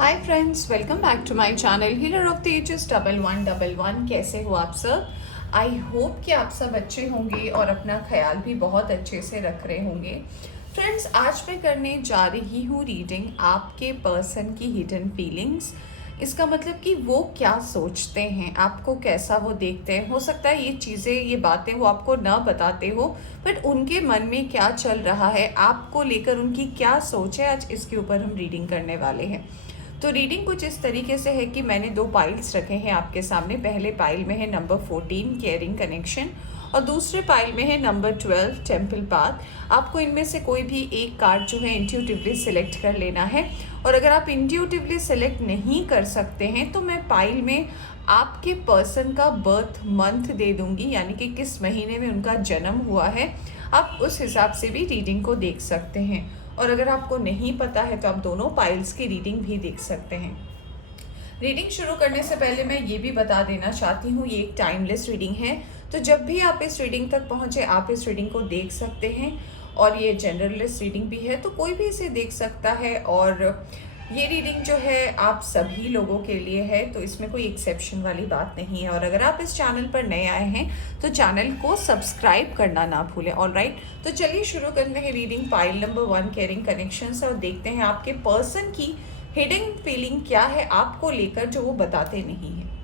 Hi friends, welcome back to my channel healer of the ages 1111। कैसे हो आप सब? आई होप कि आप सब अच्छे होंगे और अपना ख्याल भी बहुत अच्छे से रख रहे होंगे। फ्रेंड्स, आज मैं करने जा रही हूँ रीडिंग आपके पर्सन की हिडन फीलिंग्स। इसका मतलब कि वो क्या सोचते हैं, आपको कैसा वो देखते हैं। हो सकता है ये चीज़ें, ये बातें वो आपको ना बताते हो, बट उनके मन में क्या चल रहा है, आपको लेकर उनकी क्या सोच है, आज इसके ऊपर हम रीडिंग करने वाले हैं। तो रीडिंग कुछ इस तरीके से है कि मैंने दो पाइल्स रखे हैं आपके सामने। पहले पाइल में है नंबर 14 केयरिंग कनेक्शन और दूसरे पाइल में है नंबर 12 टेम्पल पाथ। आपको इनमें से कोई भी एक कार्ड जो है इंट्यूटिवली सिलेक्ट कर लेना है। और अगर आप इंट्यूटिवली सिलेक्ट नहीं कर सकते हैं तो मैं पाइल में आपके पर्सन का बर्थ मंथ दे दूंगी, यानी कि किस महीने में उनका जन्म हुआ है। आप उस हिसाब से भी रीडिंग को देख सकते हैं। और अगर आपको नहीं पता है तो आप दोनों पाइल्स की रीडिंग भी देख सकते हैं। रीडिंग शुरू करने से पहले मैं ये भी बता देना चाहती हूँ, ये एक टाइमलेस रीडिंग है। तो जब भी आप इस रीडिंग तक पहुँचे आप इस रीडिंग को देख सकते हैं। और ये जनरलेस रीडिंग भी है, तो कोई भी इसे देख सकता है। और ये रीडिंग जो है आप सभी लोगों के लिए है, तो इसमें कोई एक्सेप्शन वाली बात नहीं है। और अगर आप इस चैनल पर नए आए हैं तो चैनल को सब्सक्राइब करना ना भूलें। ऑलराइट, तो चलिए शुरू करते हैं reading pile number 1 caring connection से और देखते हैं आपके पर्सन की हिडन फीलिंग क्या है आपको लेकर, जो वो बताते नहीं है।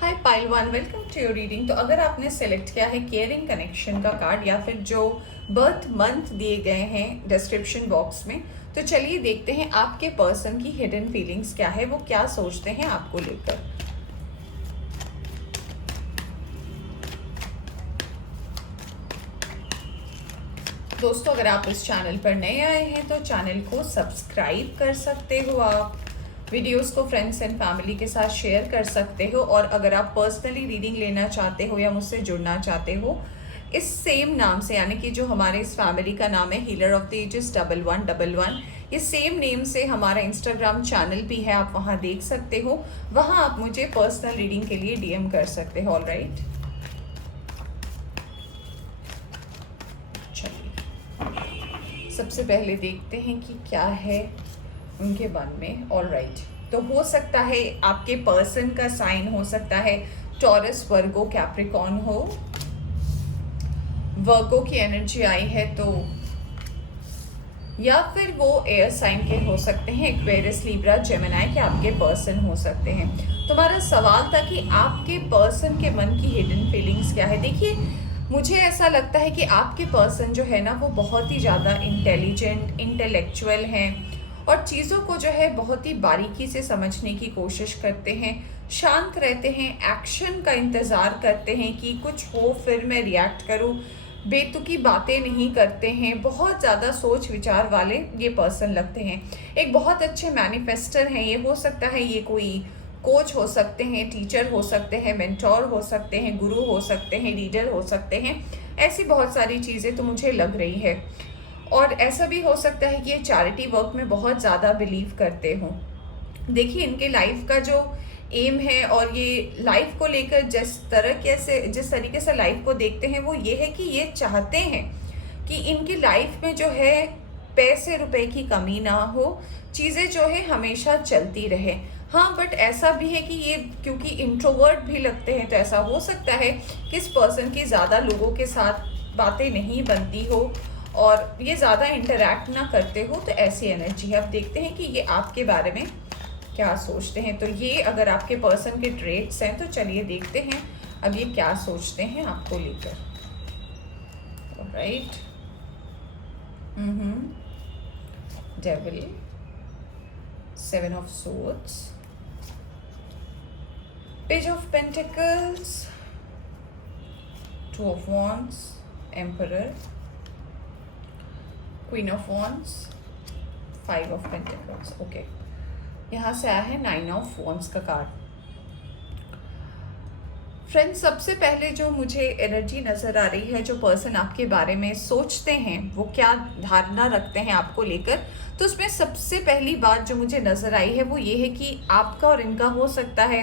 हाय पाइल 1, वेलकम टू योर रीडिंग। तो अगर आपने सेलेक्ट किया है केयरिंग कनेक्शन का कार्ड या फिर जो बर्थ मंथ दिए गए हैं डिस्क्रिप्शन बॉक्स में, तो चलिए देखते हैं आपके पर्सन की हिडन फीलिंग्स क्या है, वो क्या सोचते हैं आपको लेकर। दोस्तों, अगर आप इस चैनल पर नए आए हैं तो चैनल को सब्सक्राइब कर सकते हो। आप वीडियोस को फ्रेंड्स एंड फैमिली के साथ शेयर कर सकते हो। और अगर आप पर्सनली रीडिंग लेना चाहते हो या मुझसे जुड़ना चाहते हो इस सेम नाम से, यानी कि जो हमारे इस फैमिली का नाम है हीलर ऑफ द एजेस 1111, ये सेम नेम से हमारा इंस्टाग्राम चैनल भी है, आप वहाँ देख सकते हो। वहाँ आप मुझे पर्सनल रीडिंग के लिए डीएम कर सकते हो। ऑलराइट, सबसे पहले देखते हैं कि क्या है उनके मन में। ऑलराइट, तो हो सकता है आपके पर्सन का साइन हो सकता है टॉरस, वर्गो, कैप्रिकॉर्न हो। वर्गो की एनर्जी आई है तो, या फिर वो एयर साइन के हो सकते हैं, एक्वेरियस, लिब्रा, जेमिनी के आपके पर्सन हो सकते हैं। तुम्हारा सवाल था कि आपके पर्सन के मन की हिडन फीलिंग्स क्या है। देखिए, मुझे ऐसा लगता है कि आपके पर्सन जो है ना, वो बहुत ही ज़्यादा इंटेलिजेंट, इंटेलेक्चुअल हैं और चीज़ों को जो है बहुत ही बारीकी से समझने की कोशिश करते हैं, शांत रहते हैं, एक्शन का इंतज़ार करते हैं कि कुछ हो फिर मैं रिएक्ट करूं, बेतुकी बातें नहीं करते हैं। बहुत ज़्यादा सोच विचार वाले ये पर्सन लगते हैं। एक बहुत अच्छे मैनिफेस्टर हैं ये। हो सकता है ये कोई कोच हो सकते हैं, टीचर हो सकते हैं, मेंटोर हो सकते हैं, गुरु हो सकते हैं, लीडर हो सकते हैं। ऐसी बहुत सारी चीज़ें तो मुझे लग रही है। और ऐसा भी हो सकता है कि ये चैरिटी वर्क में बहुत ज़्यादा बिलीव करते हों। देखिए, इनके लाइफ का जो एम है और ये लाइफ को लेकर जिस तरीके से लाइफ को देखते हैं, वो ये है कि ये चाहते हैं कि इनकी लाइफ में जो है पैसे रुपए की कमी ना हो, चीज़ें जो है हमेशा चलती रहे। हाँ, बट ऐसा भी है कि ये क्योंकि इंट्रोवर्ट भी लगते हैं, तो ऐसा हो सकता है कि इस पर्सन की ज़्यादा लोगों के साथ बातें नहीं बनती हो और ये ज़्यादा इंटरैक्ट ना करते हो, तो ऐसी एनर्जी है। अब देखते हैं कि ये आपके बारे में क्या सोचते हैं। तो ये अगर आपके पर्सन के ट्रेट्स हैं तो चलिए देखते हैं अब ये क्या सोचते हैं आपको लेकर। Right, devil, 7 of swords, page of pentacles, 2 of wands, emperor, queen of wands, 5 of pentacles. Okay, यहाँ से आया है 9 ऑफ वॉन्ड्स का कार्ड। फ्रेंड्स, सबसे पहले जो मुझे एनर्जी नज़र आ रही है, जो पर्सन आपके बारे में सोचते हैं, वो क्या धारणा रखते हैं आपको लेकर, तो उसमें सबसे पहली बात जो मुझे नज़र आई है वो ये है कि आपका और इनका हो सकता है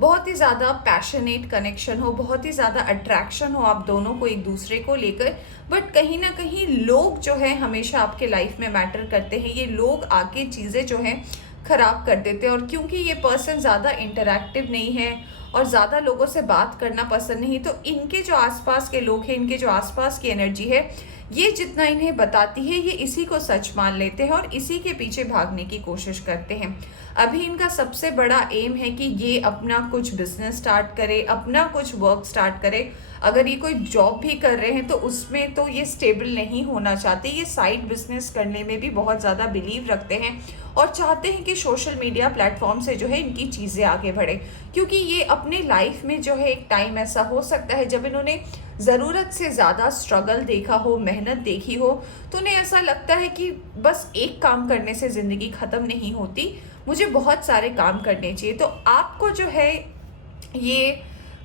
बहुत ही ज़्यादा पैशनेट कनेक्शन हो, बहुत ही ज़्यादा अट्रैक्शन हो आप दोनों को एक दूसरे को लेकर। बट कहीं ना कहीं लोग जो है हमेशा आपके लाइफ में मैटर करते हैं। ये लोग आके चीज़ें जो हैं ख़राब कर देते हैं, और क्योंकि ये पर्सन ज़्यादा इंटरैक्टिव नहीं है और ज़्यादा लोगों से बात करना पसंद नहीं, तो इनके जो आसपास के लोग हैं, इनके जो आसपास की एनर्जी है, ये जितना इन्हें बताती है ये इसी को सच मान लेते हैं और इसी के पीछे भागने की कोशिश करते हैं। अभी इनका सबसे बड़ा एम है कि ये अपना कुछ बिजनेस स्टार्ट करे, अपना कुछ वर्क स्टार्ट करे। अगर ये कोई जॉब भी कर रहे हैं तो उसमें तो ये स्टेबल नहीं होना चाहते, ये साइड बिजनेस करने में भी बहुत ज़्यादा बिलीव रखते हैं और चाहते हैं कि सोशल मीडिया प्लेटफॉर्म से जो है इनकी चीज़ें आगे बढ़े। क्योंकि ये अपने लाइफ में जो है एक टाइम ऐसा हो सकता है जब इन्होंने ज़रूरत से ज़्यादा स्ट्रगल देखा हो, मेहनत देखी हो, तो उन्हें ऐसा लगता है कि बस एक काम करने से ज़िंदगी ख़त्म नहीं होती, मुझे बहुत सारे काम करने चाहिए। तो आपको जो है ये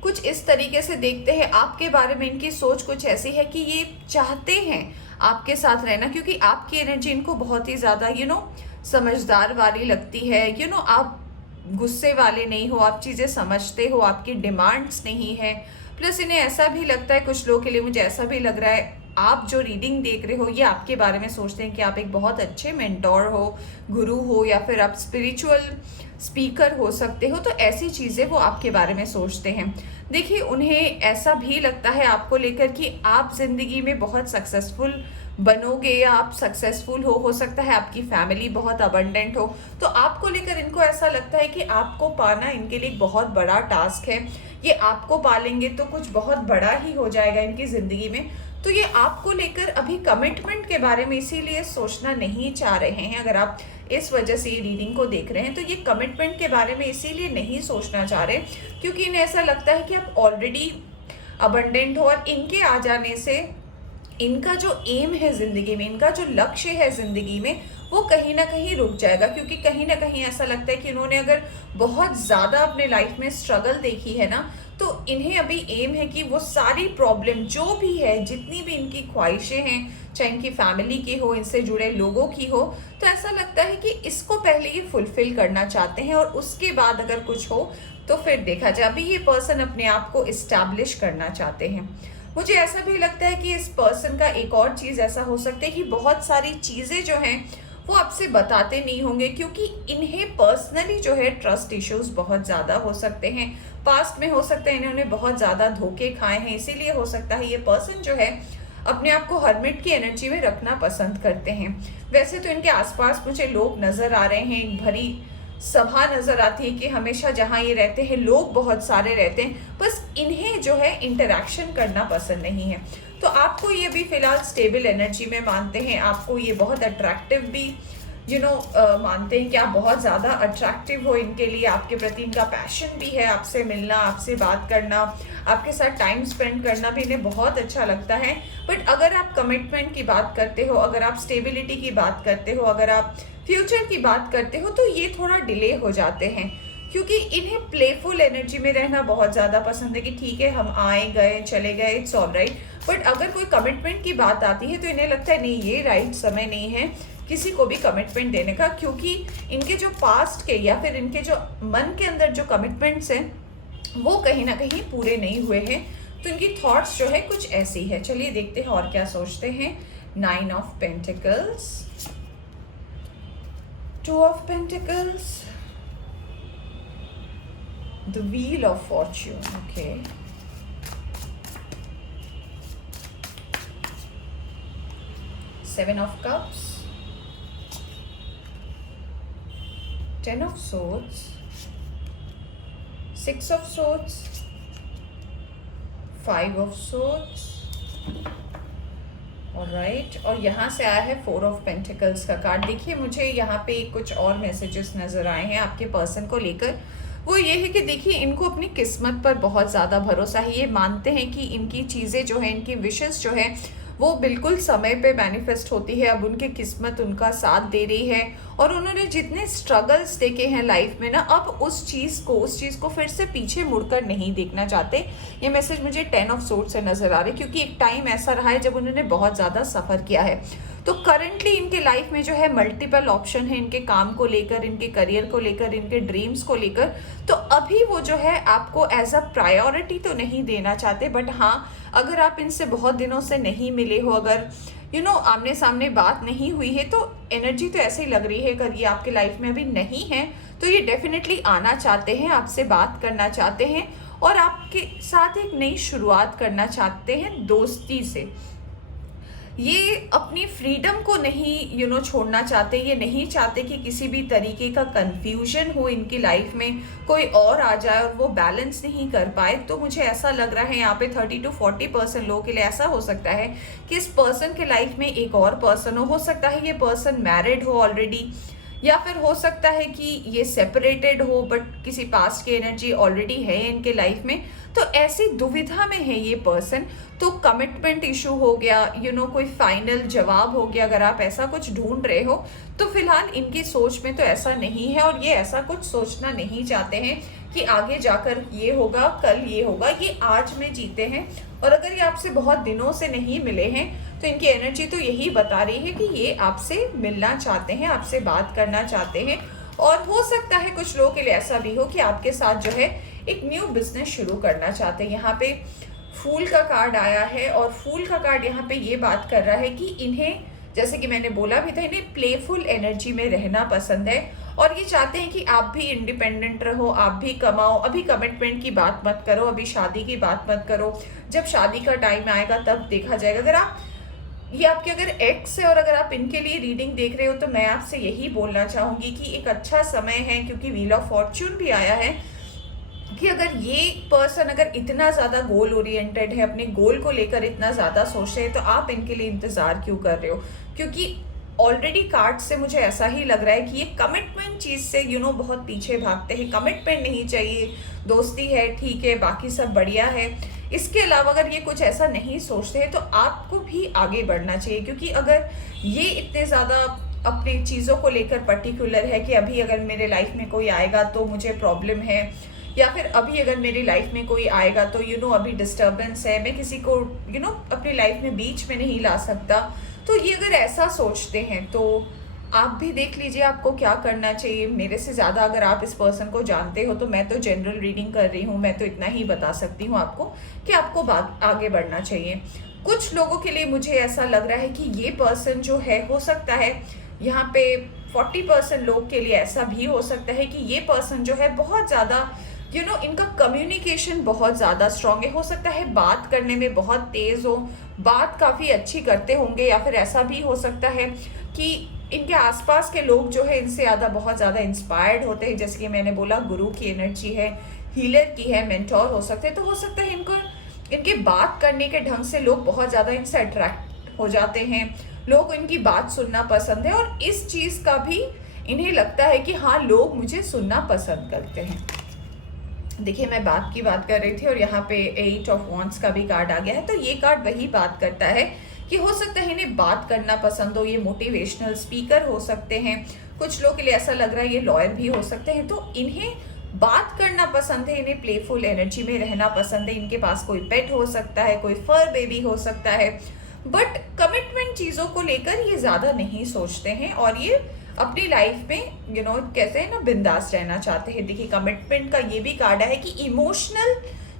कुछ इस तरीके से देखते हैं, आपके बारे में इनकी सोच कुछ ऐसी है कि ये चाहते हैं आपके साथ रहना, क्योंकि आपकी एनर्जी इनको बहुत ही ज़्यादा समझदार वाली लगती है। आप गुस्से वाले नहीं हो, आप चीज़ें समझते हो, आपकी डिमांड्स नहीं है। प्लस इन्हें ऐसा भी लगता है, कुछ लोगों के लिए मुझे ऐसा भी लग रहा है, आप जो रीडिंग देख रहे हो ये आपके बारे में सोचते हैं कि आप एक बहुत अच्छे मेंटोर हो, गुरु हो, या फिर आप स्पिरिचुअल स्पीकर हो सकते हो। तो ऐसी चीज़ें वो आपके बारे में सोचते हैं। देखिए, उन्हें ऐसा भी लगता है आपको लेकर कि आप ज़िंदगी में बहुत सक्सेसफुल बनोगे या आप सक्सेसफुल हो सकता है आपकी फैमिली बहुत अबंडेंट हो। तो आपको लेकर इनको ऐसा लगता है कि आपको पाना इनके लिए बहुत बड़ा टास्क है। ये आपको पालेंगे तो कुछ बहुत बड़ा ही हो जाएगा इनकी ज़िंदगी में। तो ये आपको लेकर अभी कमिटमेंट के बारे में इसीलिए सोचना नहीं चाह रहे हैं। अगर आप इस वजह से ये रीडिंग को देख रहे हैं तो ये कमिटमेंट के बारे में इसीलिए नहीं सोचना चाह रहे क्योंकि इन्हें ऐसा लगता है कि आप ऑलरेडी अबंडेंट हो, और इनके आ जाने से इनका जो एम है ज़िंदगी में, इनका जो लक्ष्य है ज़िंदगी में, वो कहीं ना कहीं रुक जाएगा। क्योंकि कहीं ना कहीं ऐसा लगता है कि इन्होंने अगर बहुत ज़्यादा अपने लाइफ में स्ट्रगल देखी है ना, तो इन्हें अभी एम है कि वो सारी प्रॉब्लम जो भी है, जितनी भी इनकी ख्वाहिशें हैं, चाहे इनकी फैमिली की हो, इनसे जुड़े लोगों की हो, तो ऐसा लगता है कि इसको पहले ये फुलफिल करना चाहते हैं और उसके बाद अगर कुछ हो तो फिर देखा जाए। अभी ये पर्सन अपने आप को इस्टेब्लिश करना चाहते हैं। मुझे ऐसा भी लगता है कि इस पर्सन का एक और चीज़ ऐसा हो सकता है कि बहुत सारी चीज़ें जो हैं वो आपसे बताते नहीं होंगे, क्योंकि इन्हें पर्सनली जो है ट्रस्ट इश्यूज बहुत ज़्यादा हो सकते हैं। पास्ट में हो सकता है इन्होंने बहुत ज़्यादा धोखे खाए हैं, इसीलिए हो सकता है ये पर्सन जो है अपने आप को हर्मिट की एनर्जी में रखना पसंद करते हैं। वैसे तो इनके आसपास मुझे लोग नज़र आ रहे हैं, एक भरी सभा नज़र आती है कि हमेशा जहाँ ये रहते हैं लोग बहुत सारे रहते हैं, बस इन्हें जो है इंटरेक्शन करना पसंद नहीं है। तो आपको ये भी फिलहाल स्टेबल एनर्जी में मानते हैं, आपको ये बहुत अट्रैक्टिव भी मानते हैं कि आप बहुत ज़्यादा अट्रैक्टिव हो इनके लिए, आपके प्रति इनका पैशन भी है, आपसे मिलना, आपसे बात करना, आपके साथ टाइम स्पेंड करना भी इन्हें बहुत अच्छा लगता है। बट अगर आप कमिटमेंट की बात करते हो, अगर आप स्टेबिलिटी की बात करते हो, अगर आप फ्यूचर की बात करते हो, तो ये थोड़ा डिले हो जाते हैं, क्योंकि इन्हें प्लेफुल एनर्जी में रहना बहुत ज़्यादा पसंद है कि ठीक है हम आए गए चले गए, इट्स ऑल राइट। बट अगर कोई कमिटमेंट की बात आती है तो इन्हें लगता है नहीं, ये राइट समय नहीं है किसी को भी कमिटमेंट देने का, क्योंकि इनके जो पास्ट के या फिर इनके जो मन के अंदर जो कमिटमेंट्स हैं वो कहीं ना कहीं पूरे नहीं हुए हैं। तो इनकी थॉट्स जो है कुछ ऐसी है। चलिए देखते हैं और क्या सोचते हैं। 9 of pentacles, 2 of pentacles, the wheel of fortune, okay, Seven of cups, 10 of swords, 6 of swords, 5 of swords, alright. और यहाँ से आया है 4 ऑफ पेंटिकल्स का कार्ड। देखिए, मुझे यहाँ पे कुछ और मैसेजेस नज़र आए हैं आपके पर्सन को लेकर। वो ये है कि देखिए, इनको अपनी किस्मत पर बहुत ज़्यादा भरोसा है। ये मानते हैं कि इनकी चीज़ें जो हैं, इनकी विशेस जो है वो बिल्कुल समय पे मैनिफेस्ट होती है। अब उनकी किस्मत उनका साथ दे रही है और उन्होंने जितने स्ट्रगल्स देखे हैं लाइफ में ना, अब उस चीज़ को फिर से पीछे मुड़कर नहीं देखना चाहते। ये मैसेज मुझे 10 ऑफ सोर्ड्स से नज़र आ रहे, क्योंकि एक टाइम ऐसा रहा है जब उन्होंने बहुत ज़्यादा सफ़र किया है। तो करंटली इनके लाइफ में जो है मल्टीपल ऑप्शन है, इनके काम को लेकर, इनके करियर को लेकर, इनके ड्रीम्स को लेकर। तो अभी वो जो है आपको एज अ प्रायोरिटी तो नहीं देना चाहते, बट हाँ, अगर आप इनसे बहुत दिनों से नहीं मिले हो, अगर आमने सामने बात नहीं हुई है, तो एनर्जी तो ऐसे ही लग रही है अगर ये आपके लाइफ में अभी नहीं है तो ये डेफिनेटली आना चाहते हैं, आपसे बात करना चाहते हैं और आपके साथ एक नई शुरुआत करना चाहते हैं दोस्ती से। ये अपनी फ्रीडम को नहीं छोड़ना चाहते, ये नहीं चाहते कि किसी भी तरीके का कंफ्यूजन हो इनकी लाइफ में, कोई और आ जाए और वो बैलेंस नहीं कर पाए। तो मुझे ऐसा लग रहा है यहाँ पे 30 to 40% लोगों के लिए ऐसा हो सकता है कि इस पर्सन के लाइफ में एक और पर्सन हो सकता है ये पर्सन मैरिड हो ऑलरेडी, या फिर हो सकता है कि ये सेपरेटेड हो बट किसी पास्ट की एनर्जी ऑलरेडी है इनके लाइफ में। तो ऐसी दुविधा में है ये पर्सन, तो कमिटमेंट इशू हो गया, कोई फाइनल जवाब हो गया, अगर आप ऐसा कुछ ढूंढ रहे हो तो फिलहाल इनकी सोच में तो ऐसा नहीं है और ये ऐसा कुछ सोचना नहीं चाहते हैं कि आगे जाकर ये होगा, कल ये होगा। ये आज में जीते हैं और अगर ये आपसे बहुत दिनों से नहीं मिले हैं तो इनकी एनर्जी तो यही बता रही है कि ये आपसे मिलना चाहते हैं, आपसे बात करना चाहते हैं। और हो सकता है कुछ लोगों के लिए ऐसा भी हो कि आपके साथ जो है एक न्यू बिजनेस शुरू करना चाहते हैं। यहाँ पे फूल का कार्ड आया है और फूल का कार्ड यहाँ पे ये बात कर रहा है कि इन्हें, जैसे कि मैंने बोला भी था, इन्हें प्लेफुल एनर्जी में रहना पसंद है और ये चाहते हैं कि आप भी इंडिपेंडेंट रहो, आप भी कमाओ। अभी कमिटमेंट की बात मत करो, अभी शादी की बात मत करो, जब शादी का टाइम आएगा तब देखा जाएगा। अगर आप ये आपके अगर एक्स है और अगर आप इनके लिए रीडिंग देख रहे हो तो मैं आपसे यही बोलना चाहूँगी कि एक अच्छा समय है, क्योंकि व्हील ऑफ फॉर्च्यून भी आया है कि अगर ये पर्सन अगर इतना ज़्यादा गोल ओरिएंटेड है, अपने गोल को लेकर इतना ज़्यादा सोच रहे हैं, तो आप इनके लिए इंतज़ार क्यों कर रहे हो? क्योंकि ऑलरेडी कार्ड से मुझे ऐसा ही लग रहा है कि ये कमिटमेंट चीज़ से बहुत पीछे भागते हैं। कमिटमेंट नहीं चाहिए, दोस्ती है ठीक है, बाकी सब बढ़िया है। इसके अलावा अगर ये कुछ ऐसा नहीं सोचते हैं तो आपको भी आगे बढ़ना चाहिए, क्योंकि अगर ये इतने ज़्यादा अपनी चीज़ों को लेकर पर्टिकुलर है कि अभी अगर मेरे लाइफ में कोई आएगा तो मुझे प्रॉब्लम है, या फिर अभी अगर मेरी लाइफ में कोई आएगा तो अभी डिस्टर्बेंस है, मैं किसी को अपनी लाइफ में बीच में नहीं ला सकता। तो ये अगर ऐसा सोचते हैं तो आप भी देख लीजिए आपको क्या करना चाहिए। मेरे से ज़्यादा अगर आप इस पर्सन को जानते हो तो मैं तो जनरल रीडिंग कर रही हूँ, मैं तो इतना ही बता सकती हूँ आपको कि आपको आगे बढ़ना चाहिए। कुछ लोगों के लिए मुझे ऐसा लग रहा है कि ये पर्सन जो है, हो सकता है यहाँ पे 40% लोग के लिए ऐसा भी हो सकता है कि ये पर्सन जो है बहुत ज़्यादा इनका कम्युनिकेशन बहुत ज़्यादा स्ट्रांग है। हो सकता है बात करने में बहुत तेज़ हो, बात काफ़ी अच्छी करते होंगे, या फिर ऐसा भी हो सकता है कि इनके आसपास के लोग जो है इनसे ज़्यादा बहुत ज़्यादा इंस्पायर्ड होते हैं। जैसे कि मैंने बोला, गुरु की एनर्जी है, हीलर की है, मेंटोर हो सकते हैं। तो हो सकता है इनके बात करने के ढंग से लोग बहुत ज़्यादा इनसे अट्रैक्ट हो जाते हैं, लोग इनकी बात सुनना पसंद है और इस चीज़ का भी इन्हें लगता है कि हाँ, लोग मुझे सुनना पसंद करते हैं। देखिए, मैं बात की बात कर रही थी और यहाँ पे 8 ऑफ वॉन्ड्स का भी कार्ड आ गया है। तो ये कार्ड वही बात करता है कि हो सकता है इन्हें बात करना पसंद हो, ये मोटिवेशनल स्पीकर हो सकते हैं। कुछ लोग के लिए ऐसा लग रहा है ये लॉयर भी हो सकते हैं। तो इन्हें बात करना पसंद है, इन्हें प्लेफुल एनर्जी में रहना पसंद है। इनके पास कोई पेट हो सकता है, कोई फर बेबी हो सकता है, बट कमिटमेंट चीज़ों को लेकर ये ज़्यादा नहीं सोचते हैं और ये अपनी लाइफ में कहते हैं ना, बिंदास रहना चाहते हैं। देखिए, कमिटमेंट का ये भी कार्ड है कि इमोशनल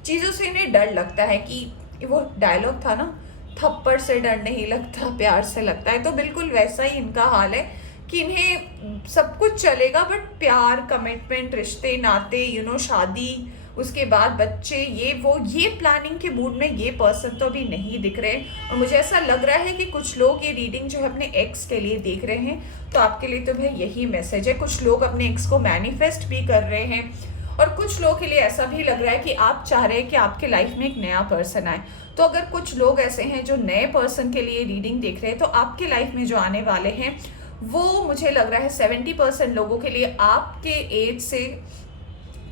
चीज़ों से इन्हें डर लगता है, कि वो डायलॉग था ना, थप्पड़ से डर नहीं लगता प्यार से लगता है। तो बिल्कुल वैसा ही इनका हाल है कि इन्हें सब कुछ चलेगा, बट प्यार, कमिटमेंट, रिश्ते नाते, शादी, उसके बाद बच्चे, ये प्लानिंग के मूड में ये पर्सन तो अभी नहीं दिख रहे। और मुझे ऐसा लग रहा है कि कुछ लोग ये रीडिंग जो है अपने एक्स के लिए देख रहे हैं। तो आपके लिए तो भाई यही मैसेज है। कुछ लोग अपने एक्स को मैनिफेस्ट भी कर रहे हैं और कुछ लोगों के लिए ऐसा भी लग रहा है कि आप चाह रहे हैं कि आपके लाइफ में एक नया पर्सन आए। तो अगर कुछ लोग ऐसे हैं जो नए पर्सन के लिए रीडिंग देख रहे हैं, तो आपके लाइफ में जो आने वाले हैं वो मुझे लग रहा है 70% लोगों के लिए आपके एज से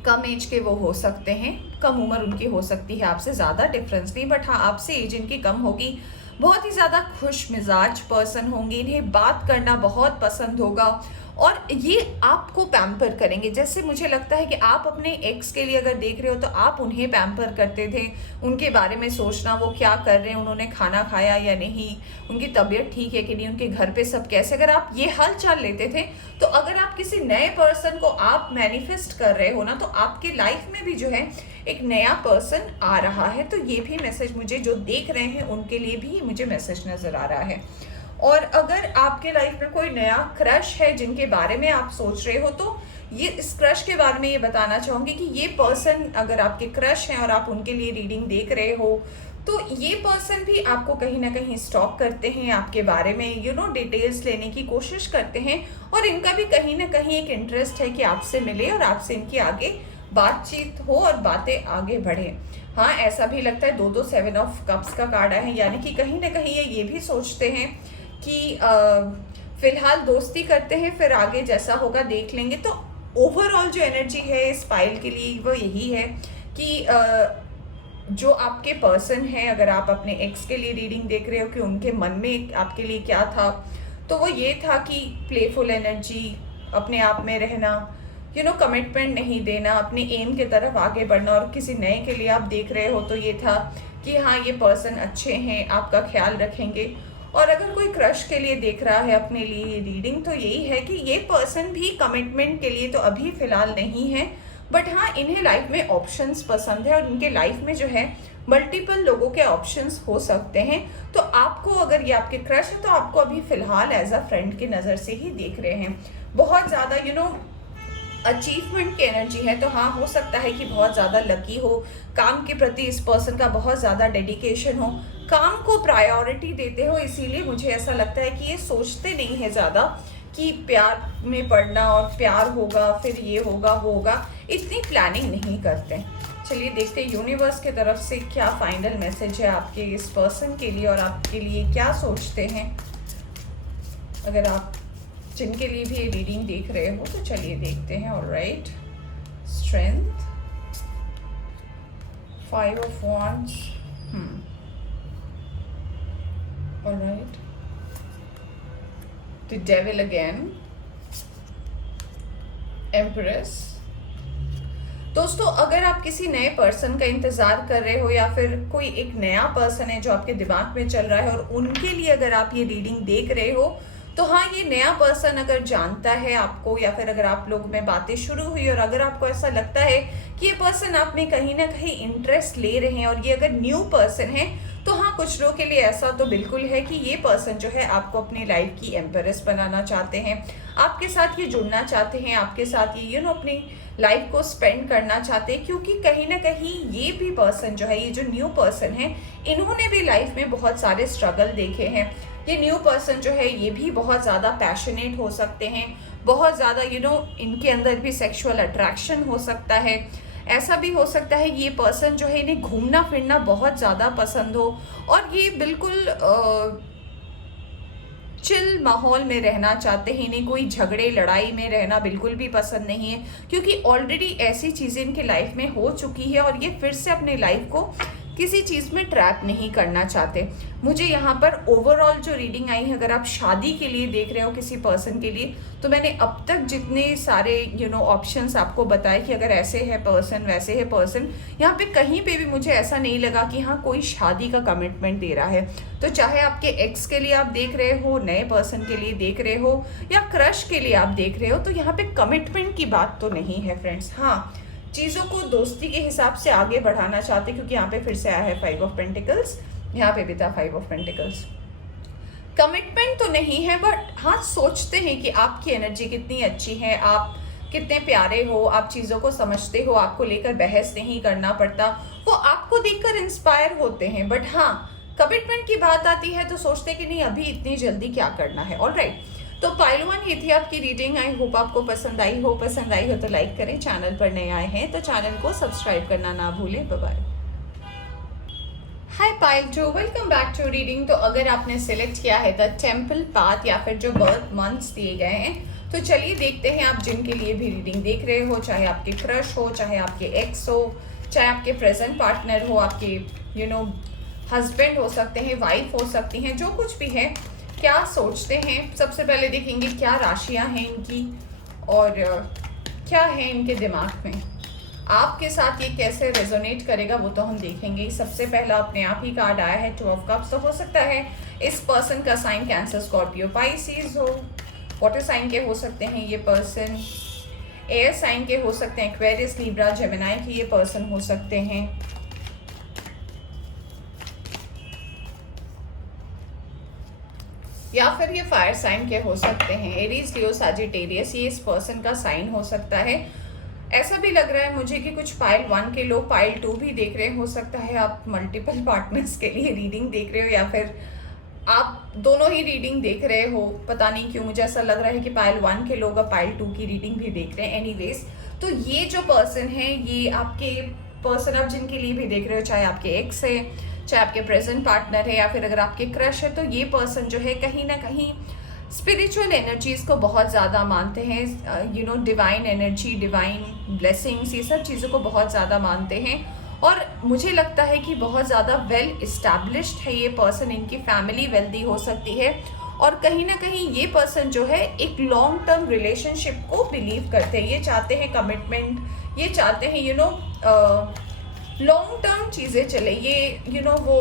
कम एज के वो हो सकते हैं, कम उम्र उनकी हो सकती है, आपसे ज़्यादा डिफरेंस नहीं, बट हाँ, आपसे एज इनकी कम होगी। बहुत ही ज़्यादा खुश मिजाज पर्सन होंगे, इन्हें बात करना बहुत पसंद होगा और ये आपको पैम्पर करेंगे। जैसे मुझे लगता है कि आप अपने एक्स के लिए अगर देख रहे हो तो आप उन्हें पैम्पर करते थे, उनके बारे में सोचना वो क्या कर रहे हैं, उन्होंने खाना खाया या नहीं, उनकी तबीयत ठीक है कि नहीं, उनके घर पे सब कैसे, अगर आप ये हाल चाल लेते थे। तो अगर आप किसी नए पर्सन को आप मैनिफेस्ट कर रहे हो ना, तो आपके लाइफ में भी जो है एक नया पर्सन आ रहा है। तो ये भी मैसेज मुझे जो देख रहे हैं उनके लिए भी मुझे मैसेज नज़र आ रहा है। और अगर आपके लाइफ में कोई नया क्रश है जिनके बारे में आप सोच रहे हो, तो ये इस क्रश के बारे में ये बताना चाहूँगी कि ये पर्सन अगर आपके क्रश हैं और आप उनके लिए रीडिंग देख रहे हो, तो ये पर्सन भी आपको कहीं ना कहीं स्टॉक करते हैं, आपके बारे में डिटेल्स लेने की कोशिश करते हैं, और इनका भी कहीं ना कहीं एक इंटरेस्ट है कि आपसे मिले और आपसे इनकी आगे बातचीत हो और बातें आगे बढ़े। हाँ, ऐसा भी लगता है, दो 7 ऑफ कप्स का कार्ड आया है, यानी कि कहीं ना कहीं ये भी सोचते हैं कि फिलहाल दोस्ती करते हैं, फिर आगे जैसा होगा देख लेंगे। तो ओवरऑल जो एनर्जी है इस पाइल के लिए वो यही है कि जो आपके पर्सन है, अगर आप अपने एक्स के लिए रीडिंग देख रहे हो कि उनके मन में आपके लिए क्या था, तो वो ये था कि प्लेफुल एनर्जी, अपने आप में रहना, कमिटमेंट नहीं देना, अपने एम की तरफ आगे बढ़ना। और किसी नए के लिए आप देख रहे हो तो ये था कि हाँ, ये पर्सन अच्छे हैं, आपका ख्याल रखेंगे। और अगर कोई क्रश के लिए देख रहा है अपने लिए रीडिंग, तो यही है कि ये पर्सन भी कमिटमेंट के लिए तो अभी फ़िलहाल नहीं है, बट हाँ, इन्हें लाइफ में ऑप्शंस पसंद है और इनके लाइफ में जो है मल्टीपल लोगों के ऑप्शंस हो सकते हैं। तो आपको, अगर ये आपके क्रश है, तो आपको अभी फ़िलहाल एज अ फ्रेंड की नज़र से ही देख रहे हैं। बहुत ज़्यादा अचीवमेंट की एनर्जी है, तो हाँ, हो सकता है कि बहुत ज़्यादा लकी हो, काम के प्रति इस पर्सन का बहुत ज़्यादा डेडिकेशन हो, काम को प्रायोरिटी देते हो। इसीलिए मुझे ऐसा लगता है कि ये सोचते नहीं है ज़्यादा कि प्यार में पड़ना और प्यार होगा, फिर ये होगा वो होगा, इतनी प्लानिंग नहीं करते। चलिए देखते हैं यूनिवर्स की तरफ से क्या फाइनल मैसेज है आपके इस पर्सन के लिए, और आपके लिए क्या सोचते हैं, अगर आप जिनके लिए भी ये रीडिंग देख रहे हो। तो चलिए देखते हैं। Alright, strength, 5 of wands, alright, the devil again, empress. दोस्तों, अगर आप किसी नए पर्सन का इंतज़ार कर रहे हो या फिर कोई एक नया पर्सन है जो आपके दिमाग में चल रहा है और उनके लिए अगर आप ये रीडिंग देख रहे हो, तो हाँ, ये नया पर्सन अगर जानता है आपको, या फिर अगर आप लोग में बातें शुरू हुई और अगर आपको ऐसा लगता है कि ये पर्सन आप में कहीं ना कहीं इंटरेस्ट ले रहे हैं, और ये अगर न्यू पर्सन है, तो हाँ, कुछ लोगों के लिए ऐसा तो बिल्कुल है कि ये पर्सन जो है आपको अपनी लाइफ की एम्प्रेस बनाना चाहते हैं, आपके साथ ये जुड़ना चाहते हैं, आपके साथ ये अपनी लाइफ को स्पेंड करना चाहते हैं। क्योंकि कहीं ना कहीं ये भी पर्सन जो है, ये जो न्यू पर्सन है, इन्होंने भी लाइफ में बहुत सारे स्ट्रगल देखे हैं। ये न्यू पर्सन जो है ये भी बहुत ज़्यादा पैशनेट हो सकते हैं, बहुत ज़्यादा इनके अंदर भी सेक्सुअल अट्रैक्शन हो सकता है। ऐसा भी हो सकता है ये पर्सन जो है, इन्हें घूमना फिरना बहुत ज़्यादा पसंद हो, और ये बिल्कुल चिल माहौल में रहना चाहते हैं। इन्हें कोई झगड़े लड़ाई में रहना बिल्कुल भी पसंद नहीं है, क्योंकि ऑलरेडी ऐसी चीज़ें इनके लाइफ में हो चुकी है और ये फिर से अपने लाइफ को किसी चीज़ में ट्रैप नहीं करना चाहते। मुझे यहाँ पर ओवरऑल जो रीडिंग आई है, अगर आप शादी के लिए देख रहे हो किसी पर्सन के लिए, तो मैंने अब तक जितने सारे ऑप्शंस आपको बताए कि अगर ऐसे है पर्सन, वैसे है पर्सन, यहाँ पे कहीं पे भी मुझे ऐसा नहीं लगा कि हाँ, कोई शादी का कमिटमेंट दे रहा है। तो चाहे आपके एक्स के लिए आप देख रहे हो, नए पर्सन के लिए देख रहे हो, या क्रश के लिए आप देख रहे हो, तो यहाँ पे कमिटमेंट की बात तो नहीं है फ्रेंड्स। हाँ, चीज़ों को दोस्ती के हिसाब से आगे बढ़ाना चाहते, क्योंकि यहाँ पे फिर से आया है 5 ऑफ पेंटिकल्स, यहाँ पे भी था 5 ऑफ पेंटिकल्स। कमिटमेंट तो नहीं है, बट हाँ, सोचते हैं कि आपकी एनर्जी कितनी अच्छी है, आप कितने प्यारे हो, आप चीज़ों को समझते हो, आपको लेकर बहस नहीं करना पड़ता, वो आपको देखकर इंस्पायर होते हैं। बट हाँ, कमिटमेंट की बात आती है तो सोचते कि नहीं, अभी इतनी जल्दी क्या करना है। ऑलराइट, तो पाइल 1 ये थी आपकी रीडिंग। आई होप आपको पसंद आई हो तो लाइक करें, चैनल पर नए आए हैं तो चैनल को सब्सक्राइब करना ना भूलें। Bye bye. हाय पाइल जो, वेलकम बैक टू रीडिंग। तो अगर आपने सिलेक्ट किया है द टेम्पल पाथ या फिर जो बर्थ मंथ्स दिए गए हैं, तो चलिए देखते हैं आप जिनके लिए भी रीडिंग देख रहे हो, चाहे आपके क्रश हो, चाहे आपके एक्स हो, चाहे आपके प्रेजेंट पार्टनर हो, आपके हस्बैंड हो सकते हैं, वाइफ हो सकती हैं, जो कुछ भी है, क्या सोचते हैं। सबसे पहले देखेंगे क्या राशियां हैं इनकी और क्या है इनके दिमाग में, आपके साथ ये कैसे रेजोनेट करेगा वो तो हम देखेंगे। सबसे पहला अपने आप ही कार्ड आया है 2 ऑफ कप्स। तो हो सकता है इस पर्सन का साइन कैंसर, स्कॉर्पियो, पाइसिस हो। वाटर साइन के हो सकते हैं ये पर्सन, एयर साइन के हो सकते हैं, एक्वेरियस, लिब्रा, जेमिनी के ये पर्सन हो सकते हैं। या फिर ये फायर साइन के हो सकते हैं, एरीज, लियो, सजिटेरियस, ये इस पर्सन का साइन हो सकता है। ऐसा भी लग रहा है मुझे कि कुछ पाइल 1 के लोग पाइल 2 भी देख रहे हो सकता है। आप मल्टीपल पार्टनर्स के लिए रीडिंग देख रहे हो या फिर आप दोनों ही रीडिंग देख रहे हो, पता नहीं क्यों मुझे ऐसा लग रहा है कि पाइल 1 के लोग अब पाइल 2 की रीडिंग भी देख रहे हैं। एनीवेज, तो ये जो पर्सन है ये आपके पर्सन आप जिनके लिए भी देख रहे हो, चाहे आपके एक्स है, चाहे आपके प्रेजेंट पार्टनर है, या फिर अगर आपके क्रश है, तो ये पर्सन जो है कहीं ना कहीं स्पिरिचुअल एनर्जीज को बहुत ज़्यादा मानते हैं। डिवाइन एनर्जी, डिवाइन ब्लेसिंग्स, ये सब चीज़ों को बहुत ज़्यादा मानते हैं। और मुझे लगता है कि बहुत ज़्यादा वेल इस्टेब्लिश्ड है ये पर्सन, इनकी फैमिली वेल्दी हो सकती है। और कहीं ना कहीं ये पर्सन जो है एक लॉन्ग टर्म रिलेशनशिप को बिलीव करते हैं। ये चाहते हैं कमिटमेंट, ये चाहते हैं लॉन्ग टर्म चीज़ें चले। ये वो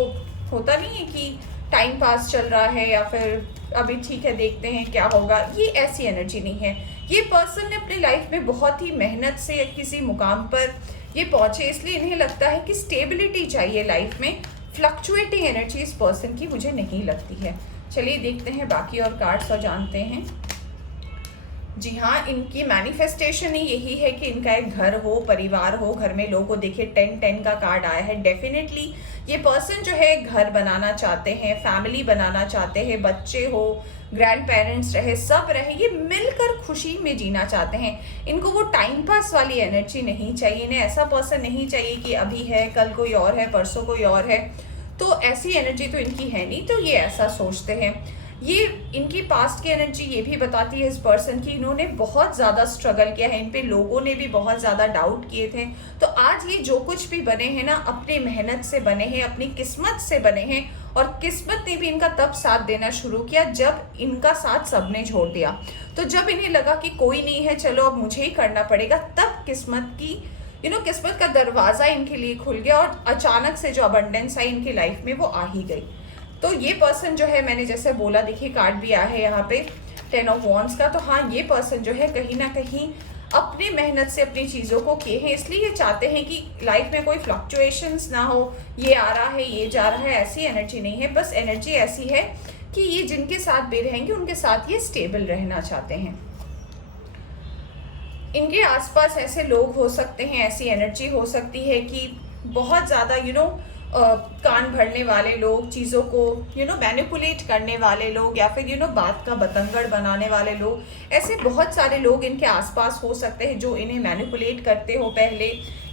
होता नहीं है कि टाइम पास चल रहा है या फिर अभी ठीक है देखते हैं क्या होगा, ये ऐसी एनर्जी नहीं है। ये पर्सन ने अपनी लाइफ में बहुत ही मेहनत से किसी मुकाम पर ये पहुंचे, इसलिए इन्हें लगता है कि स्टेबिलिटी चाहिए लाइफ में। फ्लक्चुएटिंग एनर्जी इस पर्सन की मुझे नहीं लगती है। चलिए देखते हैं बाकी और कार्ड्स और जानते हैं। जी हाँ, इनकी मैनिफेस्टेशन ही यही है कि इनका एक घर हो, परिवार हो, घर में लोगों को देखिए 10-10 का कार्ड आया है। डेफिनेटली ये पर्सन जो है घर बनाना चाहते हैं, फैमिली बनाना चाहते हैं, बच्चे हो, ग्रैंड पेरेंट्स रहे, सब रहे, ये मिलकर खुशी में जीना चाहते हैं। इनको वो टाइम पास वाली एनर्जी नहीं चाहिए, इन्हें ऐसा पर्सन नहीं चाहिए कि अभी है कल कोई और है, परसों कोई और है। तो ऐसी एनर्जी तो इनकी है नहीं, तो ये ऐसा सोचते हैं। ये इनकी पास्ट की एनर्जी ये भी बताती है इस पर्सन की इन्होंने बहुत ज़्यादा स्ट्रगल किया है, इन पे लोगों ने भी बहुत ज़्यादा डाउट किए थे। तो आज ये जो कुछ भी बने हैं ना, अपनी मेहनत से बने हैं, अपनी किस्मत से बने हैं। और किस्मत ने भी इनका तब साथ देना शुरू किया जब इनका साथ सबने छोड़ दिया। तो जब इन्हें लगा कि कोई नहीं है, चलो अब मुझे ही करना पड़ेगा, तब किस्मत की किस्मत का दरवाज़ा इनके लिए खुल गया और अचानक से जो अबंडेंस आई इनकी लाइफ में वो आ ही गई। तो ये पर्सन जो है, मैंने जैसे बोला, देखिए कार्ड भी आया है यहाँ पे 10 ऑफ वॉन्ड्स का। तो हाँ, ये पर्सन जो है कहीं ना कहीं अपनी मेहनत से अपनी चीज़ों को किए हैं, इसलिए ये चाहते हैं कि लाइफ में कोई फ्लक्चुएशंस ना हो, ये आ रहा है ये जा रहा है, ऐसी एनर्जी नहीं है। बस एनर्जी ऐसी है कि ये जिनके साथ भी रहेंगे उनके साथ ये स्टेबल रहना चाहते हैं। इनके आसपास ऐसे लोग हो सकते हैं, ऐसी एनर्जी हो सकती है कि बहुत ज़्यादा कान भरने वाले लोग, चीज़ों को मैनिपुलेट करने वाले लोग, या फिर बात का बतंगड़ बनाने वाले लोग, ऐसे बहुत सारे लोग इनके आसपास हो सकते हैं जो इन्हें मैनिपुलेट करते हो पहले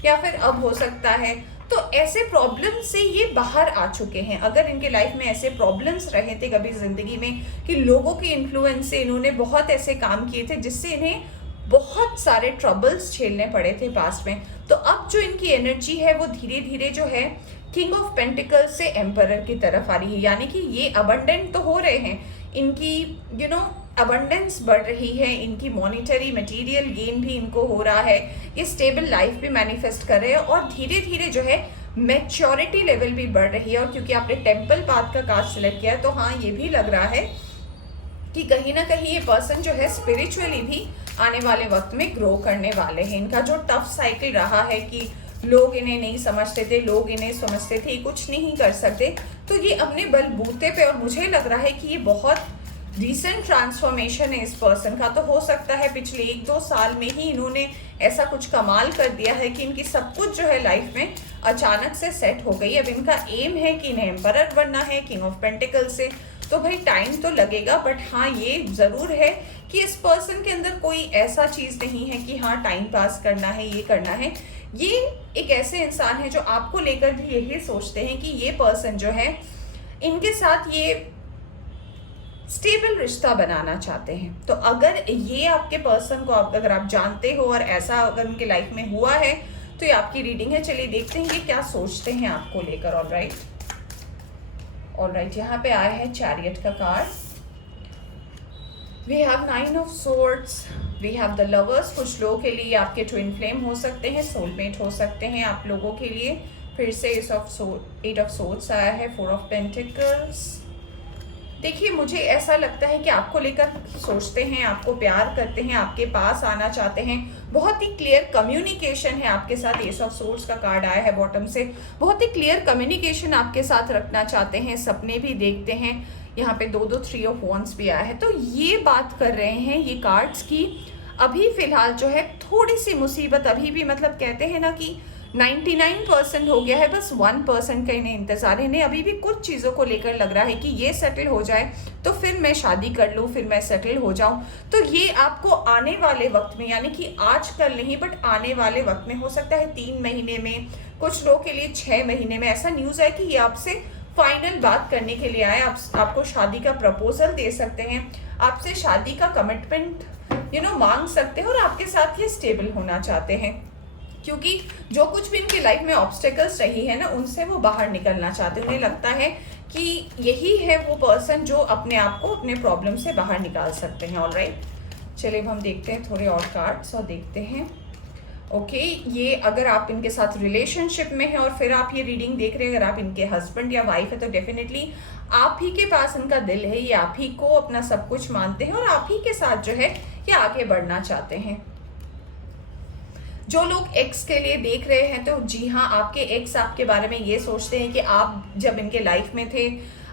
या फिर अब हो सकता है। तो ऐसे प्रॉब्लम से ये बाहर आ चुके हैं। अगर इनके लाइफ में ऐसे प्रॉब्लम्स रहे थे कभी ज़िंदगी में कि लोगों के इन्फ्लुएंस से इन्होंने बहुत ऐसे काम किए थे जिससे इन्हें बहुत सारे ट्रबल्स झेलने पड़े थे पास्ट में, तो अब जो इनकी एनर्जी है वो धीरे धीरे जो है किंग ऑफ पेंटिकल्स से एम्परर की तरफ आ रही है। यानी कि ये अबंडेंट तो हो रहे हैं, इनकी अबंडेंस बढ़ रही है, इनकी मॉनिटरी मटेरियल गेन भी इनको हो रहा है, ये स्टेबल लाइफ भी मैनिफेस्ट कर रहे हैं और धीरे धीरे जो है मैच्योरिटी लेवल भी बढ़ रही है। और क्योंकि आपने टेम्पल पाथ का कार्ड सिलेक्ट किया, तो हाँ, ये भी लग रहा है कि कहीं ना कहीं ये पर्सन जो है स्पिरिचुअली भी आने वाले वक्त में ग्रो करने वाले हैं। इनका जो टफ साइकिल रहा है कि लोग इन्हें नहीं समझते थे, लोग इन्हें समझते थे कुछ नहीं कर सकते, तो ये अपने बलबूते पे, और मुझे लग रहा है कि ये बहुत रिसेंट ट्रांसफॉर्मेशन है इस पर्सन का। तो हो सकता है पिछले 1-2 साल में ही इन्होंने ऐसा कुछ कमाल कर दिया है कि इनकी सब कुछ जो है लाइफ में अचानक से सेट हो गई। अब इनका एम है कि इन्हें एम्परर बनना है किंग ऑफ पेंटिकल से। तो भाई टाइम तो लगेगा, बट हाँ, ये ज़रूर है कि इस पर्सन के अंदर कोई ऐसा चीज़ नहीं है कि हाँ टाइम पास करना है, ये करना है। ये एक ऐसे इंसान है जो आपको लेकर भी यही सोचते हैं कि ये पर्सन जो है इनके साथ ये स्टेबल रिश्ता बनाना चाहते हैं। तो अगर ये आपके पर्सन को अगर आप जानते हो और ऐसा अगर उनके लाइफ में हुआ है, तो ये आपकी रीडिंग है। चलिए देखते हैं कि क्या सोचते हैं आपको लेकर। ऑलराइट, यहाँ पे आया है चैरियट का card. We have 9 of swords, we have the lovers. कुछ लोगों के लिए आपके ट्विन फ्लेम हो सकते हैं, सोलमेट हो सकते हैं आप लोगों के लिए। फिर से एट ऑफ सोर्ड्स आया है, 4 ऑफ पेंटिकल्स। देखिए मुझे ऐसा लगता है कि आपको लेकर सोचते हैं, आपको प्यार करते हैं, आपके पास आना चाहते हैं। बहुत ही क्लियर कम्युनिकेशन है आपके साथ। एस ऑफ सोर्ड्स का कार्ड आया है बॉटम से। बहुत ही क्लियर कम्युनिकेशन आपके साथ रखना चाहते हैं, सपने भी देखते हैं। यहाँ पे 2 3 ऑफ वॉन्ड्स भी आया है। तो ये बात कर रहे हैं ये कार्ड्स की अभी फिलहाल जो है थोड़ी सी मुसीबत अभी भी, मतलब कहते हैं ना कि 99% हो गया है, बस 1% का इन्हें इंतजार है। इन्हें अभी भी कुछ चीज़ों को लेकर लग रहा है कि ये सेटल हो जाए तो फिर मैं शादी कर लूँ, फिर मैं सेटल हो जाऊँ। तो ये आपको आने वाले वक्त में, यानी कि आज कल नहीं बट आने वाले वक्त में, हो सकता है 3 महीने में, कुछ लोगों के लिए 6 महीने में, ऐसा न्यूज़ है कि ये आपसे फाइनल बात करने के लिए आए। आपको शादी का प्रपोजल दे सकते हैं, आपसे शादी का कमिटमेंट मांग सकते हैं और आपके साथ ये स्टेबल होना चाहते हैं। क्योंकि जो कुछ भी इनकी लाइफ में ऑब्स्टेकल्स रही है ना, उनसे वो बाहर निकलना चाहते हैं। उन्हें लगता है कि यही है वो पर्सन जो अपने आप को अपने प्रॉब्लम से बाहर निकाल सकते हैं। ऑलराइट, चलिए अब हम देखते हैं थोड़े और कार्ड्स और देखते हैं। ओके, ये अगर आप इनके साथ रिलेशनशिप में हैं और फिर आप ये रीडिंग देख रहे हैं, अगर आप इनके हस्बैंड या वाइफ है तो डेफिनेटली आप ही के पास इनका दिल है, ये आप ही को अपना सब कुछ मानते हैं और आप ही के साथ जो है ये आगे बढ़ना चाहते हैं। जो लोग एक्स के लिए देख रहे हैं तो जी हाँ, आपके एक्स आपके बारे में ये सोचते हैं कि आप जब इनके लाइफ में थे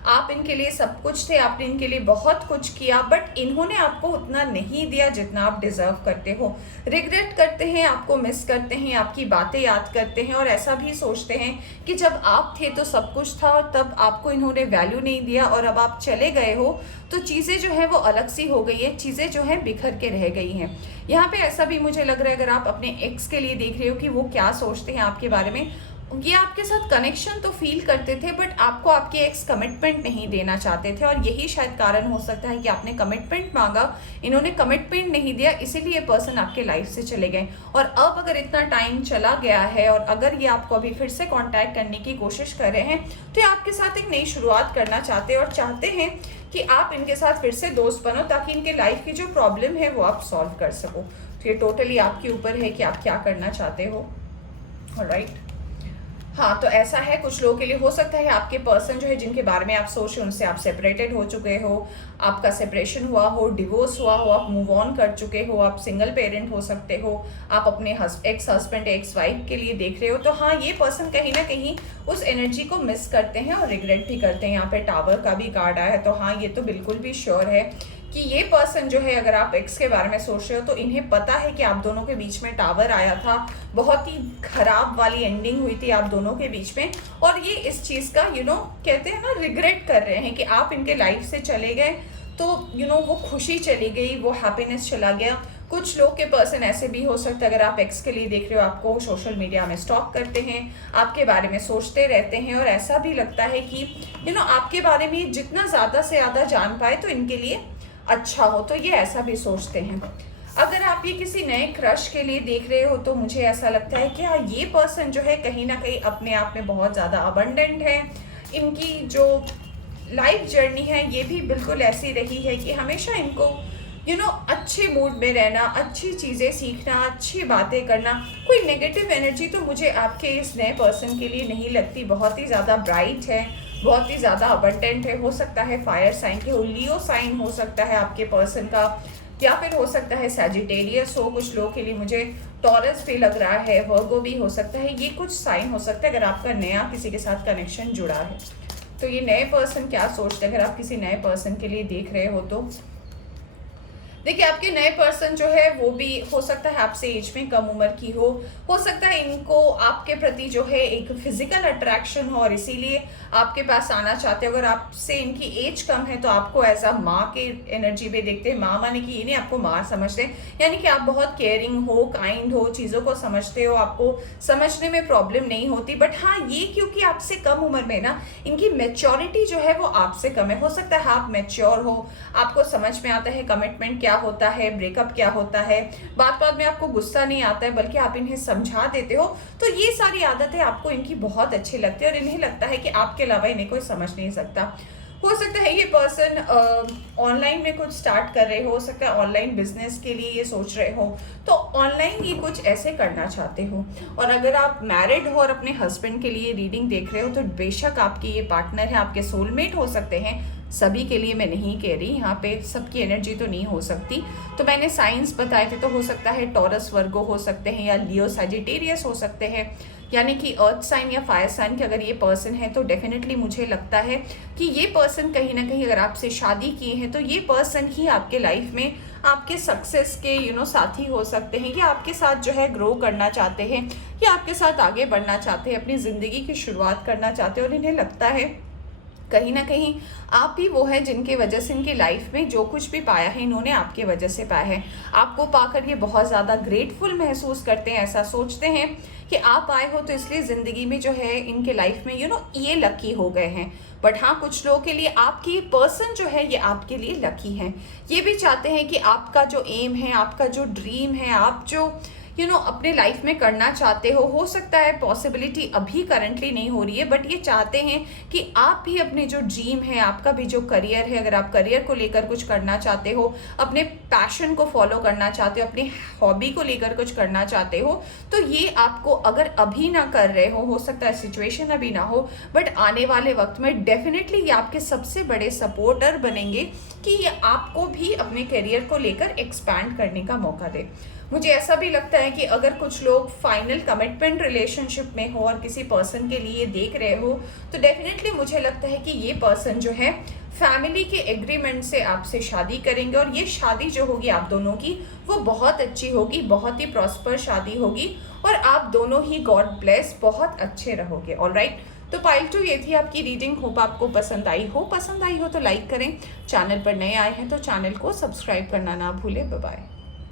आप इनके लिए सब कुछ थे, आपने इनके लिए बहुत कुछ किया, बट इन्होंने आपको उतना नहीं दिया जितना आप डिजर्व करते हो। रिग्रेट करते हैं, आपको मिस करते हैं, आपकी बातें याद करते हैं और ऐसा भी सोचते हैं कि जब आप थे तो सब कुछ था और तब आपको इन्होंने वैल्यू नहीं दिया और अब आप चले गए हो तो चीज़ें जो है वो अलग सी हो गई है, चीज़ें जो है बिखर के रह गई हैं। यहाँ पे ऐसा भी मुझे लग रहा है, अगर आप अपने एक्स के लिए देख रहे हो कि वो क्या सोचते हैं आपके बारे में, ये आपके साथ कनेक्शन तो फील करते थे बट आपको आपके एक्स कमिटमेंट नहीं देना चाहते थे और यही शायद कारण हो सकता है कि आपने कमिटमेंट मांगा, इन्होंने कमिटमेंट नहीं दिया, इसीलिए ये पर्सन आपके लाइफ से चले गए। और अब अगर इतना टाइम चला गया है और अगर ये आपको अभी फिर से कांटेक्ट करने की कोशिश कर रहे हैं तो ये आपके साथ एक नई शुरुआत करना चाहते हैं और चाहते हैं कि आप इनके साथ फिर से दोस्त बनो ताकि इनके लाइफ की जो प्रॉब्लम है वो आप सॉल्व कर सको। तो ये टोटली आपके ऊपर है कि आप क्या करना चाहते हो। ऑलराइट, हाँ, तो ऐसा है कुछ लोगों के लिए हो सकता है आपके पर्सन जो है जिनके बारे में आप सोच रहे उनसे आप सेपरेटेड हो चुके हो, आपका सेपरेशन हुआ हो, डिवोर्स हुआ हो, आप मूव ऑन कर चुके हो, आप सिंगल पेरेंट हो सकते हो, आप अपने एक्स हस्बैंड एक्स वाइफ के लिए देख रहे हो। तो हाँ, ये पर्सन कहीं ना कहीं उस एनर्जी को मिस करते हैं और रिग्रेट भी करते हैं। यहाँ पे टावर का भी कार्ड आया है, तो हाँ, ये तो बिल्कुल भी श्योर है कि ये पर्सन जो है, अगर आप एक्स के बारे में सोच रहे हो तो इन्हें पता है कि आप दोनों के बीच में टावर आया था, बहुत ही खराब वाली एंडिंग हुई थी आप दोनों के बीच में और ये इस चीज़ का कहते हैं ना, रिग्रेट कर रहे हैं कि आप इनके लाइफ से चले गए तो वो खुशी चली गई, वो हैप्पीनेस चला गया। कुछ लोग के पर्सन ऐसे भी हो सकते हैं, अगर आप एक्स के लिए देख रहे हो, आपको सोशल मीडिया में स्टॉक करते हैं, आपके बारे में सोचते रहते हैं और ऐसा भी लगता है कि आपके बारे में जितना ज़्यादा से ज़्यादा जान पाए तो इनके लिए अच्छा हो, तो ये ऐसा भी सोचते हैं। अगर आप ये किसी नए क्रश के लिए देख रहे हो तो मुझे ऐसा लगता है कि हाँ, ये पर्सन जो है कहीं ना कहीं अपने आप में बहुत ज़्यादा अबंडेंट है। इनकी जो लाइफ जर्नी है ये भी बिल्कुल ऐसी रही है कि हमेशा इनको अच्छे मूड में रहना, अच्छी चीज़ें सीखना, अच्छी बातें करना। कोई नेगेटिव एनर्जी तो मुझे आपके इस नए पर्सन के लिए नहीं लगती। बहुत ही ज़्यादा ब्राइट है, बहुत ही ज़्यादा अबंडेंट है। हो सकता है फायर साइन के हो, लियो साइन हो सकता है आपके पर्सन का, या फिर हो सकता है सैजिटेरियस हो। कुछ लोगों के लिए मुझे टॉरस भी लग रहा है, वर्गो भी हो सकता है। ये कुछ साइन हो सकता है अगर आपका नया किसी के साथ कनेक्शन जुड़ा है। तो ये नए पर्सन क्या सोचते हैं, अगर आप किसी नए पर्सन के लिए देख रहे हो तो देखिए, आपके नए पर्सन जो है वो भी हो सकता है आपसे एज में कम उम्र की हो सकता है इनको आपके प्रति जो है एक फिजिकल अट्रैक्शन हो और इसीलिए आपके पास आना चाहते हो। अगर आपसे इनकी एज कम है तो आपको एज अ माँ के एनर्जी पे देखते हैं। माँ माने कि ये नहीं, आपको माँ समझते हैं, यानी कि आप बहुत केयरिंग हो, काइंड हो, चीज़ों को समझते हो, आपको समझने में प्रॉब्लम नहीं होती। बट हाँ, ये क्योंकि आपसे कम उम्र में ना, इनकी मेच्योरिटी जो है वो आपसे कम है। हो सकता है आप मेच्योर हो, आपको समझ में आता है कमिटमेंट क्या होता है, ब्रेकअप क्या होता है, बात बात में आपको गुस्सा नहीं आता है बल्कि आप इन्हें समझा देते हो। तो ये सारी आदतें आपको इनकी बहुत अच्छी लगती है और इन्हें लगता है कि आपके अलावा इन्हें कोई समझ नहीं सकता। हो सकता है ये पर्सन ऑनलाइन में कुछ स्टार्ट कर रहे हो सकता है ऑनलाइन बिजनेस के लिए ये सोच रहे हो, तो ऑनलाइन ये कुछ ऐसे करना चाहते हो। और अगर आप मैरिड हो और अपने हस्बैंड के लिए रीडिंग देख रहे हो, तो बेशक आपके ये पार्टनर है, आपके सोलमेट हो सकते हैं। सभी के लिए मैं नहीं कह रही, यहाँ पे सबकी एनर्जी तो नहीं हो सकती। तो मैंने साइंस बताए थे, तो हो सकता है टॉरस वर्गो हो सकते हैं या लियो सजिटेरियस हो सकते हैं, यानी कि अर्थ साइन या फायर साइन के अगर ये पर्सन है, तो डेफिनेटली मुझे लगता है कि ये पर्सन कहीं ना कहीं अगर आपसे शादी किए हैं तो ये पर्सन ही आपके लाइफ में आपके सक्सेस के साथी हो सकते हैं, या आपके साथ जो है ग्रो करना चाहते हैं, या आपके साथ आगे बढ़ना चाहते हैं, अपनी ज़िंदगी की शुरुआत करना चाहते हैं। और इन्हें लगता है कहीं ना कहीं आप ही वो है जिनके वजह से इनकी लाइफ में जो कुछ भी पाया है इन्होंने आपके वजह से पाया है। आपको पाकर ये बहुत ज़्यादा ग्रेटफुल महसूस करते हैं, ऐसा सोचते हैं कि आप आए हो, तो इसलिए ज़िंदगी में जो है इनके लाइफ में ये लकी हो गए हैं। बट हाँ, कुछ लोगों के लिए आपकी ये पर्सन जो है ये आपके लिए लकी है। ये भी चाहते हैं कि आपका जो एम है, आपका जो ड्रीम है, आप जो अपने लाइफ में करना चाहते हो सकता है पॉसिबिलिटी अभी करंटली नहीं हो रही है, बट ये चाहते हैं कि आप भी अपने जो ड्रीम है, आपका भी जो करियर है, अगर आप करियर को लेकर कुछ करना चाहते हो, अपने पैशन को फॉलो करना चाहते हो, अपनी हॉबी को लेकर कुछ करना चाहते हो, तो ये आपको अगर अभी ना कर रहे हो सकता है सिचुएशन अभी ना हो, बट आने वाले वक्त में डेफिनेटली ये आपके सबसे बड़े सपोर्टर बनेंगे कि ये आपको भी अपने करियर को लेकर एक्सपैंड करने का मौका दे। मुझे ऐसा भी लगता है कि अगर कुछ लोग फाइनल कमिटमेंट रिलेशनशिप में हो और किसी पर्सन के लिए देख रहे हो, तो डेफिनेटली मुझे लगता है कि ये पर्सन जो है फैमिली के एग्रीमेंट से आपसे शादी करेंगे, और ये शादी जो होगी आप दोनों की वो बहुत अच्छी होगी, बहुत ही प्रॉस्पर शादी होगी, और आप दोनों ही गॉड ब्लेस बहुत अच्छे रहोगे। ऑलराइट, तो पाइल 2 ये थी आपकी रीडिंग। होप आपको पसंद आई हो तो लाइक करें, चैनल पर नए आए हैं तो चैनल को सब्सक्राइब करना ना भूलें। Bye bye.